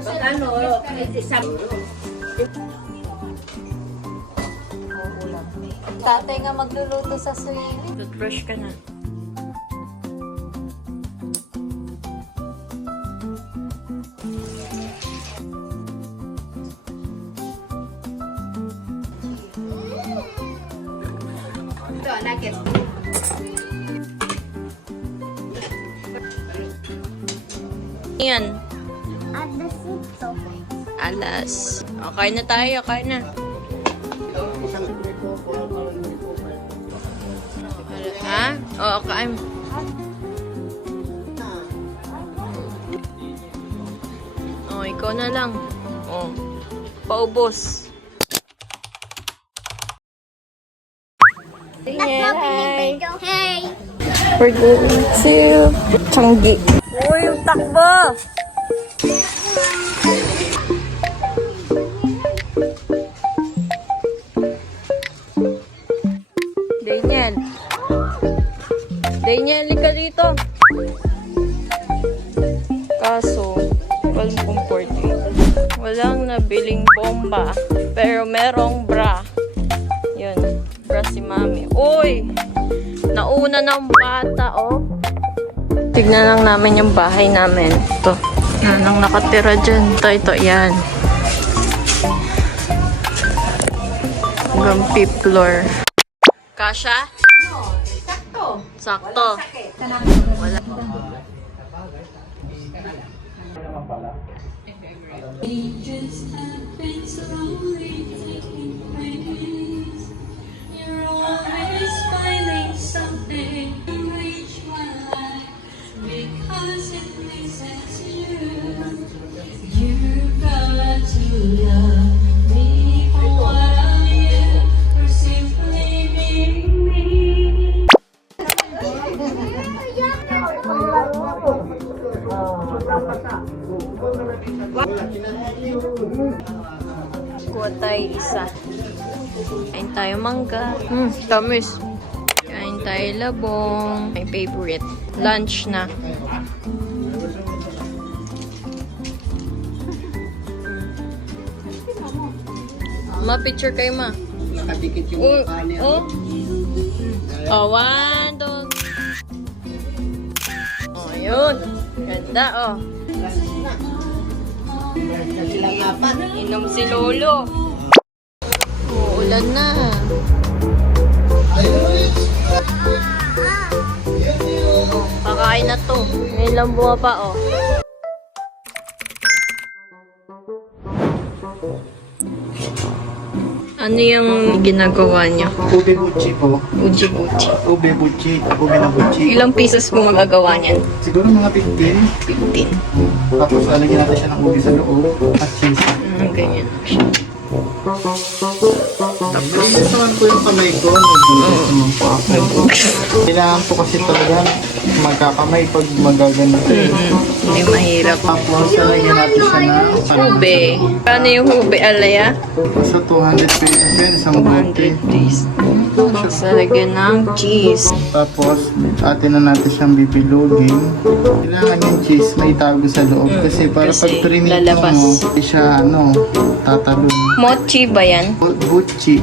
Ano, isang... Tatay nga magluluto sa swimming. Toothbrush ka na. Ito, nuggets. Yan. Alasito. Alas. O, kain na tayo. Kain na. Ha? Oo, kain. O, ikaw na lang. O, paubos. Hi. Hey! We're going to Changi. Uy, yung takbo! Daniel. Daniel, lika dito. Kaso, walang comforting. Walang nabiling bomba. Pero merong bra. Yun, bra si mami. Uy! Nauna ng bata, oh. Tignan lang namin yung bahay namin. Ito. Anong nakatira dyan? Ito, yan. Hanggang fifth floor. Kasha? Sakto. Sakto. Wala. You're always finding something to reach my life because it pleases you. You've got to love me for what I am, or simply being me. Kuha tayo isa. Kain tayo mangga. Tamis. Kain tayo labong. My favorite. Lunch na. Ma, picture kayo, ma. Nakadikit yung Oh, mukha niya. oh. Oh, one, two. Oh, yun. Ganda, oh. Silang apat. Inom si Lolo. Oh, ulan na. Oh, kakain na to. Ngayon lang bumaba, oh. Ano yung ginagawa niyo? Ube buchi po. Uji-uji. Ube buchi. Ube na buchi. Ilang pieces mo magagawa niyan? Siguro mga 15. 15. Tapos lalagyan natin siya ng ube sa loob. At cheese. Ganyan lang siya. Tapos naman po yung kamay ko. Nagulat naman po ako. Kailangan po kasi talaga magkakamay pag magaganito. Hindi mahirap. Tapos lalagyan natin siya ng Ube. Paano yung ube, Alaya? sa 200 pesos yan. Isang bote. 100 please. Tapos lalagyan ng cheese. Tapos atin na natin siyang bibilugin. Kailangan yung cheese may itago sa loob. Kasi para Kasi pag prinito lalabas. mo, hindi siya tatalon. Mochi ba yan? Buchi.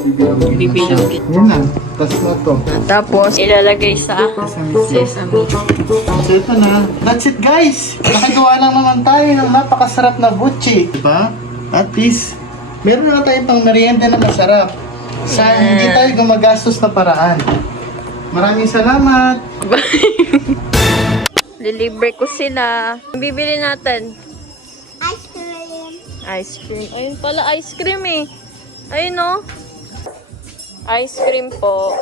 Bibilugin. Bibilugin. Yan na. Tapos na to. Tapos ilalagay sa Sesame. sesame. So ito na. That's it guys. Nakagawa lang naman tayo ng napakasarap na buchi. Diba? At least, meron na tayong pang merienda na masarap. Sa hindi tayo gumagastos na paraan. Maraming salamat. Lilibre ko sila. Bibili natin. Ice cream. Ice cream. Ayun pala, ice cream eh. Ayun oh. Ice cream po.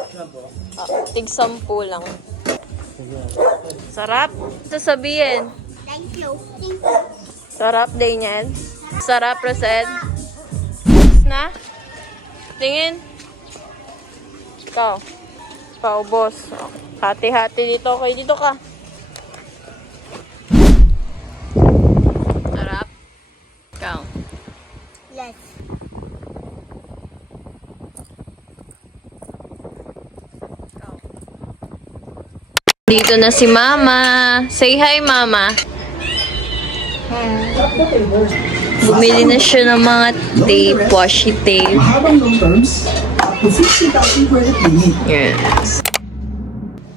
Tig 10 lang. Sarap. Sasabihin. Thank you. Sarap din yan. Sarap, Rosed. Na? Tingin. Ikaw. Paubos. Hati-hati dito. Okay, dito ka. Sarap. Ikaw. Yes. Dito na si Mama. Say hi, Mama. Bumili na siya ng mga tape, washi tape. Mahabang long terms, up to 50,000 credit limit. Yes.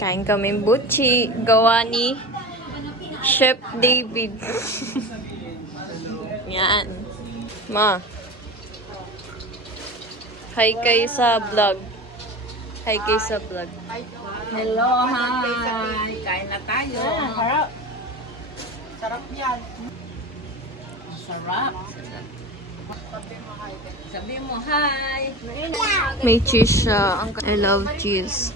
Kain kami butchi. Gawa ni Chef David. Yan. Ma. Hi kayo sa vlog. Hi kayo sa vlog. Hello, hi. Kain na tayo. Sarap. Sarap yan. Sarap. Sabi mo, hi. May cheese siya. I love cheese.